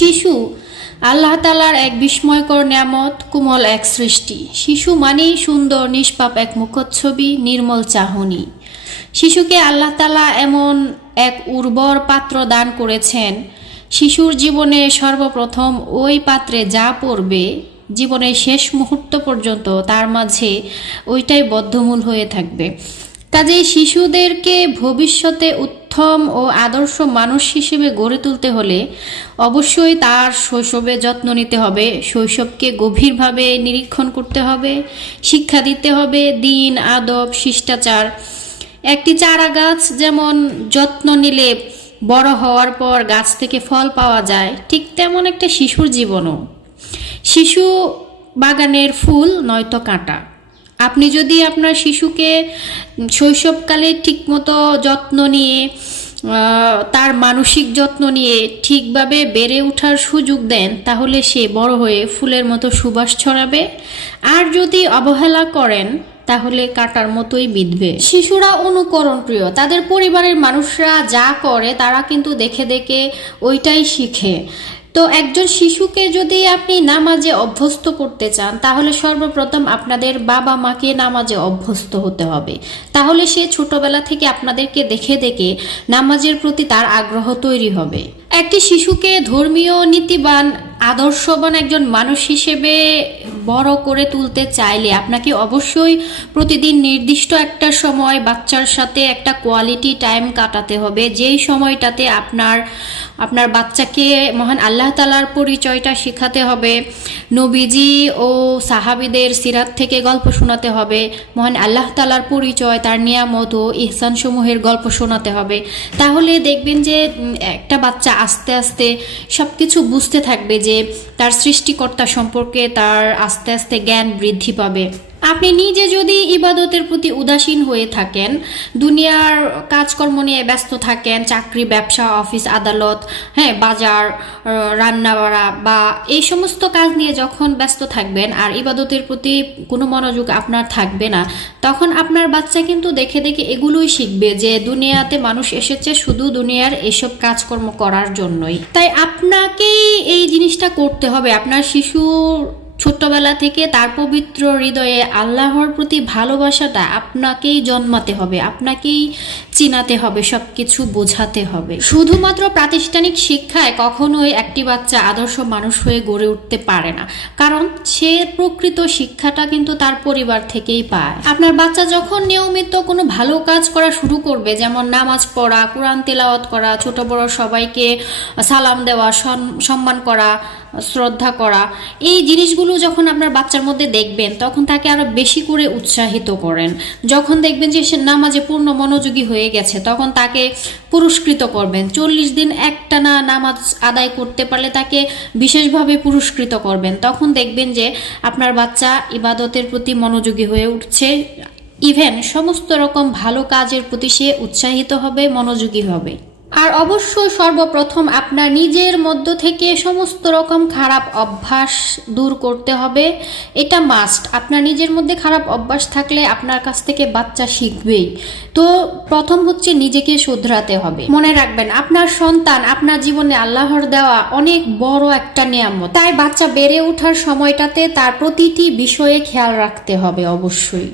শিশু আল্লাহ তাআলার এক বিস্ময়কর নেয়ামত, কোমল এক সৃষ্টি। শিশু মানেই সুন্দর নিষ্পাপ এক মুখচ্ছবি, নির্মল চাহনি। শিশুকে আল্লাহ তাআলা এমন এক উর্বর পাত্র দান করেছেন, শিশুর জীবনে সর্বপ্রথম ওই পাত্রে যা পড়বে জীবনের শেষ মুহূর্ত পর্যন্ত তার মাঝে ওইটাই বদ্ধমূল হয়ে থাকবে। কাজেই শিশুদেরকে ভবিষ্যতে উত্তম ও আদর্শ মানুষ হিসেবে গড়ে তুলতে হলে অবশ্যই তার শৈশবে যত্ন নিতে হবে, শৈশবকে গভীরভাবে নিরীক্ষণ করতে হবে, শিক্ষা দিতে হবে দিন, আদব, শিষ্টাচার। একটি চারা গাছ যেমন যত্ন নিলে বড় হওয়ার পর গাছ থেকে ফল পাওয়া যায়, ঠিক তেমন একটা শিশুর জীবনও। শিশু বাগানের ফুল নয়তো কাঁটা। আপনি যদি আপনার শিশুকে শৈশবকালে ঠিকমতো যত্ন নিয়ে তার মানসিক যত্ন নিয়ে ঠিকভাবে বেড়ে ওঠার সুযোগ দেন, তাহলে সে বড় হয়ে ফুলের মতো সুবাস ছড়াবে। আর যদি অবহেলা করেন তাহলে কাঁটার মতোই বিঁধবে। শিশুরা অনুকরণ প্রিয়, তাদের পরিবারের মানুষরা যা করে তারা কিন্তু দেখে দেখে ওইটাই শিখে। তো একজন শিশুকে যদি আপনি নামাজে অভ্যস্ত করতে চান, তাহলে সর্বপ্রথম আপনাদের বাবা মাকে নামাজে অভ্যস্ত হতে হবে। তাহলে সে ছোটবেলা থেকে আপনাদেরকে দেখে দেখে নামাজের প্রতি তার আগ্রহ তৈরি হবে। একটি শিশুকে ধর্মীয় নীতিবান, আদর্শবান একজন মানুষ হিসেবে বড় করে তুলতে চাইলে আপনাকে অবশ্যই প্রতিদিন নির্দিষ্ট একটা সময় বাচ্চার সাথে একটা কোয়ালিটি টাইম কাটাতে হবে, যেই সময়টাতে আপনার বাচ্চাকে মহান আল্লাহ তাআলার পরিচয়টা শেখাতে হবে, নবীজি ও সাহাবীদের সিরাত থেকে গল্প শোনাতে হবে, মহান আল্লাহ তাআলার পরিচয়, তার নিয়ামত ও ইহসানসমূহের গল্প শোনাতে হবে। তাহলে দেখবেন যে একটা বাচ্চা আস্তে আস্তে সব কিছু বুঝতে থাকবে, যে তার সৃষ্টিকর্তা সম্পর্কে তার আস্তে আস্তে জ্ঞান বৃদ্ধি পাবে। আপনি নিজে যদি ইবাদতের প্রতি উদাসীন হয়ে থাকেন, দুনিয়ার কাজকর্ম নিয়ে ব্যস্ত থাকেন, চাকরি, ব্যবসা, অফিস, আদালত, বাজার, রান্নাবাড়া বা এই সমস্ত কাজ নিয়ে যখন ব্যস্ত থাকবেন আর ইবাদতের প্রতি কোনো মনোযোগ আপনার থাকবে না, তখন আপনার বাচ্চা কিন্তু দেখে দেখে এগুলোই শিখবে যে দুনিয়াতে মানুষ এসেছে শুধু দুনিয়ার এসব কাজকর্ম করার জন্যই। তাই আপনাকেই এই জিনিসটা করতে হবে। আপনার শিশু ছোট্টবেলা থেকে তার পবিত্র হৃদয়ে আল্লাহর প্রতি ভালোবাসাটা আপনাকেই জন্মাতে হবে, আপনাকেই চিনাতে হবে, সব কিছু বোঝাতে হবে। শুধুমাত্র প্রাতিষ্ঠানিক শিক্ষায় কখনোই একটি বাচ্চা আদর্শ মানুষ হয়ে গড়ে উঠতে পারে না, কারণ সে প্রকৃত শিক্ষাটা কিন্তু তার পরিবার থেকেই পায়। আপনার বাচ্চা যখন নিয়মিত কোনো ভালো কাজ করা শুরু করবে, যেমন নামাজ পড়া, কোরআন তেলাওয়াত করা, ছোট বড় সবাইকে সালাম দেওয়া, সম্মান করা, শ্রদ্ধা করা, এই জিনিসগুলো যখন আপনার বাচ্চার মধ্যে দেখবেন, তখন তাকে আরো বেশি করে উৎসাহিত করেন। যখন দেখবেন যে সে নামাজে পূর্ণ মনোযোগী হয়ে গেছে, তখন তাকে পুরস্কৃত করবেন। 40 দিন একটানা নামাজ আদায় করতে পারলে তাকে বিশেষভাবে পুরস্কৃত করবেন। তখন দেখবেন যে আপনার বাচ্চা ইবাদতের প্রতি মনোযোগী হয়ে উঠছে, ইভেন সমস্ত রকম ভালো কাজের প্রতি সে উৎসাহিত হবে, মনোযোগী হবে। আর অবশ্যই সর্বপ্রথম আপনার নিজের মধ্য থেকে সমস্ত রকম খারাপ অভ্যাস দূর করতে হবে, এটা মাস্ট। আপনার নিজের মধ্যে খারাপ অভ্যাস থাকলে আপনার কাছ থেকে বাচ্চা শিখবেই। তো প্রথম হচ্ছে নিজেকে শুধরাতে হবে। মনে রাখবেন, আপনার সন্তান আপনার জীবনে আল্লাহর দেওয়া অনেক বড় একটা নিয়ামত। তাই বাচ্চা বেড়ে ওঠার সময়টাতে তার প্রতিটি বিষয়ে খেয়াল রাখতে হবে অবশ্যই।